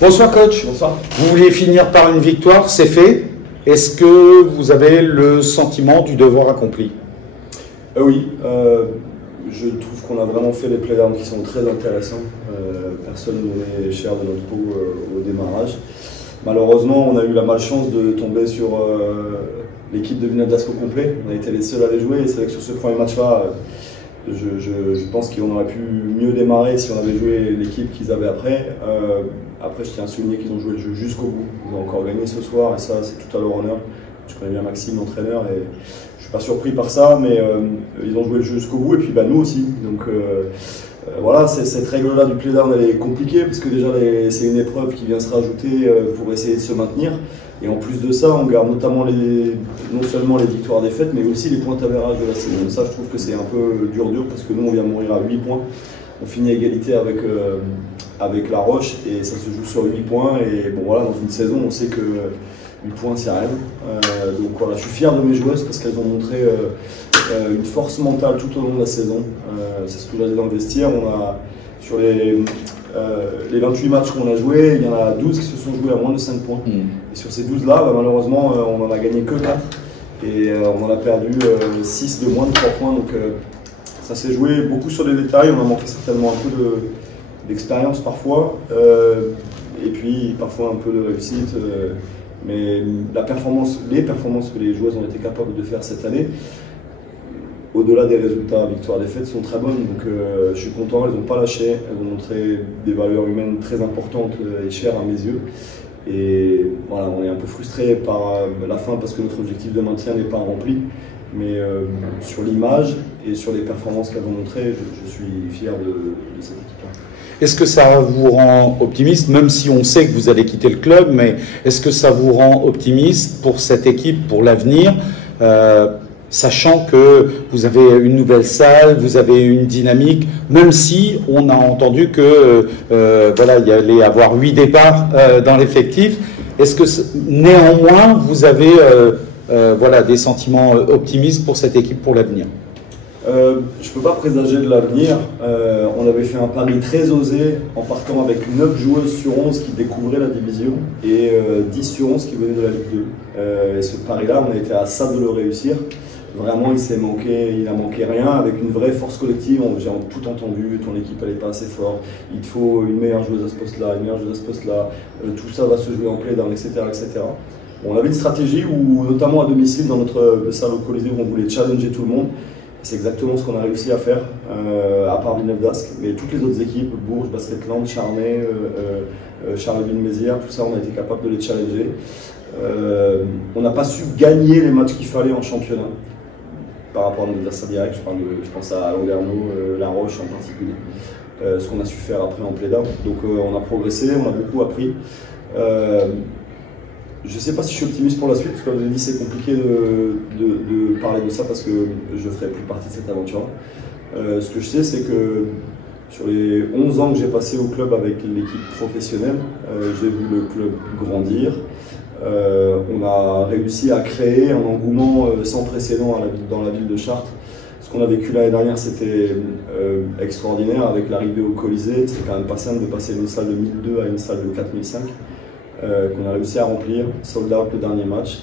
Bonsoir coach. Bonsoir. Vous vouliez finir par une victoire, c'est fait. Est-ce que vous avez le sentiment du devoir accompli? Oui, je trouve qu'on a vraiment fait des playdowns qui sont très intéressants. Personne n'est cher de notre peau au démarrage. Malheureusement, on a eu la malchance de tomber sur l'équipe de Vinales au complet. On a été les seuls à les jouer et c'est vrai que sur ce premier match-là, je pense qu'on aurait pu mieux démarrer si on avait joué l'équipe qu'ils avaient après. Après, je tiens à souligner qu'ils ont joué le jeu jusqu'au bout. Ils ont encore gagné ce soir et ça, c'est tout à leur honneur. Je connais bien Maxime, l'entraîneur, et je ne suis pas surpris par ça, mais ils ont joué le jeu jusqu'au bout et puis nous aussi. Donc voilà, cette règle-là du playdown, elle est compliquée parce que déjà, c'est une épreuve qui vient se rajouter pour essayer de se maintenir. Et en plus de ça, on garde notamment non seulement les victoires-défaites, mais aussi les points avérages de la saison. Ça, je trouve que c'est un peu dur parce que nous, on vient de mourir à 8 points. On finit à égalité avec La Roche et ça se joue sur 8 points. Et bon, voilà, dans une saison, on sait que 8 points, c'est rien. Donc voilà, je suis fier de mes joueuses parce qu'elles ont montré une force mentale tout au long de la saison. C'est ce que j'ai dit dans le vestiaire. Sur les 28 matchs qu'on a joués, il y en a 12 qui se sont joués à moins de 5 points. Et sur ces 12-là, malheureusement, on n'en a gagné que 4. Et on en a perdu 6 de moins de 3 points. Donc ça s'est joué beaucoup sur les détails. On a manqué certainement un peu d'expérience parfois. Et puis parfois un peu de réussite. Mais les performances que les joueuses ont été capables de faire cette année, au-delà des résultats victoire-défaite, sont très bonnes. Donc je suis content, elles n'ont pas lâché, elles ont montré des valeurs humaines très importantes et chères à mes yeux. Et voilà, on est un peu frustré par la fin parce que notre objectif de maintien n'est pas rempli. Mais sur l'image et sur les performances qu'elles ont montrées, je suis fier de cette équipe-là. Est-ce que ça vous rend optimiste, même si on sait que vous allez quitter le club, mais est-ce que ça vous rend optimiste pour cette équipe, pour l'avenir, sachant que vous avez une nouvelle salle, vous avez une dynamique, même si on a entendu que voilà, il y allait avoir 8 départs dans l'effectif. Est-ce que néanmoins vous avez voilà, des sentiments optimistes pour cette équipe pour l'avenir? Je ne peux pas présager de l'avenir. On avait fait un pari très osé en partant avec 9 joueuses sur 11 qui découvraient la division et 10 sur 11 qui venaient de la Ligue 2. Et ce pari-là, on a été à ça de le réussir. Vraiment, il n'a manqué rien avec une vraie force collective. J'ai tout entendu, ton équipe n'est pas assez forte, il te faut une meilleure joueuse à ce poste-là, une meilleure joueuse à ce poste-là, tout ça va se jouer en play-down, etc., etc. Bon, on avait une stratégie où, notamment à domicile, dans notre salle au Colisée, où on voulait challenger tout le monde. C'est exactement ce qu'on a réussi à faire, à part Villeneuve d'Ascq. Mais toutes les autres équipes, Bourges, Basketland, Charnay, Charleville-Mézières, tout ça, on a été capable de les challenger. On n'a pas su gagner les matchs qu'il fallait en championnat par rapport à nos adversaires directs. Je pense à Landerneau, La Roche en particulier. Ce qu'on a su faire après en play-down. Donc on a progressé, on a beaucoup appris. Je ne sais pas si je suis optimiste pour la suite, parce que comme je l'ai dit, c'est compliqué de parler de ça parce que je ne ferai plus partie de cette aventure. Ce que je sais, c'est que sur les 11 ans que j'ai passé au club avec l'équipe professionnelle, j'ai vu le club grandir. On a réussi à créer un engouement sans précédent dans la ville de Chartres. Ce qu'on a vécu l'année dernière, c'était extraordinaire avec l'arrivée au Colisée. C'était quand même pas simple de passer d'une salle de 1002 à une salle de 4005. Qu'on a réussi à remplir, sold out le dernier match.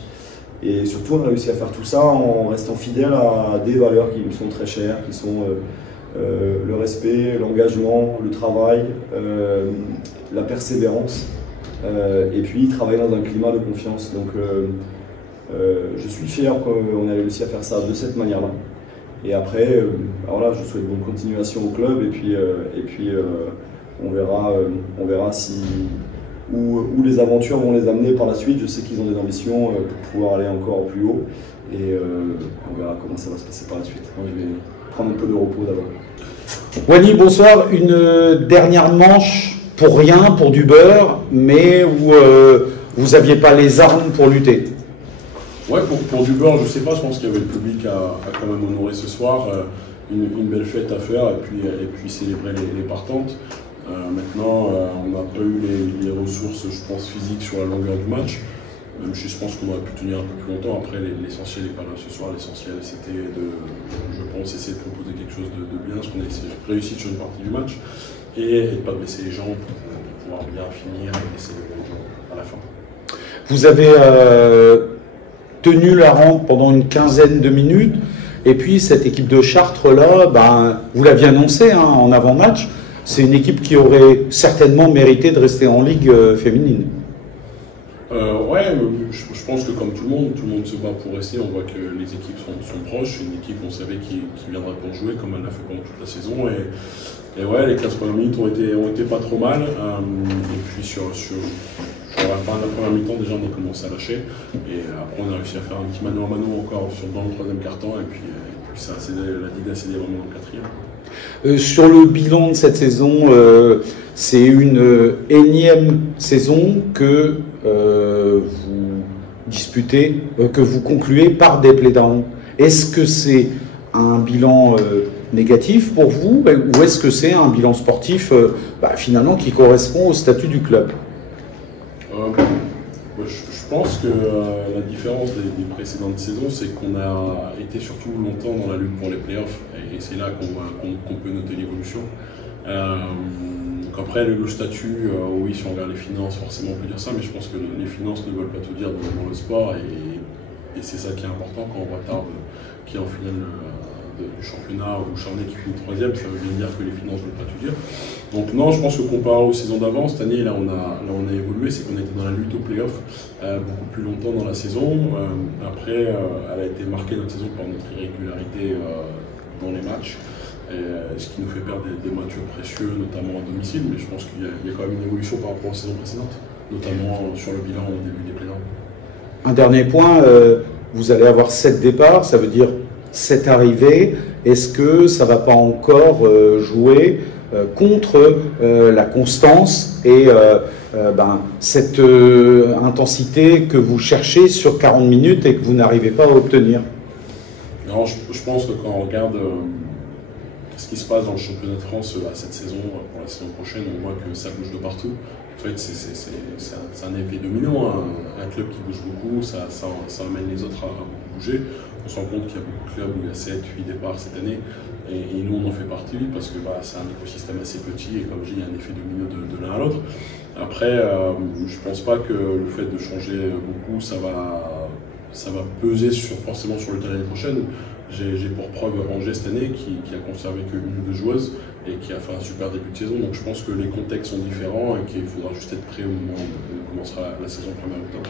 Et surtout, on a réussi à faire tout ça en restant fidèle à des valeurs qui me sont très chères, qui sont le respect, l'engagement, le travail, la persévérance, et puis travailler dans un climat de confiance. Donc je suis fier qu'on ait réussi à faire ça de cette manière-là. Et après, voilà, je souhaite bonne continuation au club, et puis on verra si... Où les aventures vont les amener par la suite. Je sais qu'ils ont des ambitions pour pouvoir aller encore plus haut et on verra comment ça va se passer par la suite. Moi, je vais prendre un peu de repos d'abord. Wally, bonsoir. Une dernière manche pour rien, pour du beurre, mais où vous n'aviez pas les armes pour lutter. Ouais, pour du beurre, je sais pas, je pense qu'il y avait le public à quand même honorer ce soir, une belle fête à faire et puis célébrer les partantes. Maintenant, on n'a pas eu les ressources, je pense, physiques sur la longueur du match. Même si je pense qu'on aurait pu tenir un peu plus longtemps. Après, l'essentiel n'est pas là ce soir. L'essentiel, c'était je pense, essayer de proposer quelque chose de bien, ce qu'on a réussi sur une partie du match, et de ne pas blesser les gens savoir bien finir et célébrer à la fin. Vous avez tenu la rampe pendant une quinzaine de minutes, et puis cette équipe de Chartres là, ben, vous l'aviez annoncé hein, en avant-match, c'est une équipe qui aurait certainement mérité de rester en Ligue féminine. Ouais, je pense que comme tout le monde se bat pour rester. On voit que les équipes sont proches. Une équipe, on savait qui viendrait pour jouer, comme elle l'a fait pendant toute la saison. Et ouais, les 15 premières minutes ont été pas trop mal. Et puis sur la fin de la première mi-temps, déjà, on a commencé à lâcher. Et après, on a réussi à faire un petit mano à mano encore dans le troisième quart-temps. Et puis ça a cédé, la Ligue a cédé vraiment dans le quatrième. Sur le bilan de cette saison, c'est une énième saison que vous disputez, que vous concluez par des playdowns. Est-ce que c'est un bilan négatif pour vous ou est-ce que c'est un bilan sportif finalement qui correspond au statut du club? Je pense que la différence des précédentes saisons, c'est qu'on a été surtout longtemps dans la lutte pour les playoffs et c'est là qu'on peut noter l'évolution. Après, le statut, oui, si on regarde les finances, forcément on peut dire ça, mais je pense que les finances ne veulent pas tout dire dans le sport et c'est ça qui est important quand on retarde qui est en finale du championnat ou Charnay qui finit troisième, ça veut bien dire que les finances ne veulent pas tout dire. Donc non, je pense que comparé aux saisons d'avant, cette année, là on a évolué, c'est qu'on était dans la lutte aux playoffs beaucoup plus longtemps dans la saison. Après, elle a été marquée notre saison par notre irrégularité dans les matchs. Ce qui nous fait perdre des matchs précieux, notamment à domicile, mais je pense qu'il y a quand même une évolution par rapport aux saisons précédentes, notamment sur le bilan au début des playdowns. Un dernier point, vous allez avoir 7 départs, ça veut dire 7 arrivées. Est-ce que ça ne va pas encore jouer contre la constance et cette intensité que vous cherchez sur 40 minutes et que vous n'arrivez pas à obtenir? Non, je pense que quand on regarde ce qui se passe dans le championnat de France à cette saison, pour la saison prochaine, on voit que ça bouge de partout. En fait, c'est un effet domino. Un club qui bouge beaucoup, ça amène les autres à beaucoup bouger. On se rend compte qu'il y a beaucoup de clubs où il y a 7-8 départs cette année. Et nous, on en fait partie parce que c'est un écosystème assez petit et comme je dis, il y a un effet domino de l'un à l'autre. Après, je ne pense pas que le fait de changer beaucoup, ça va peser forcément sur le terrain l'année prochaine. J'ai pour preuve Angers cette année qui a conservé qu'une ou deux joueuses et qui a fait un super début de saison. Donc je pense que les contextes sont différents et qu'il faudra juste être prêt au moment où commencera la saison 1er octobre.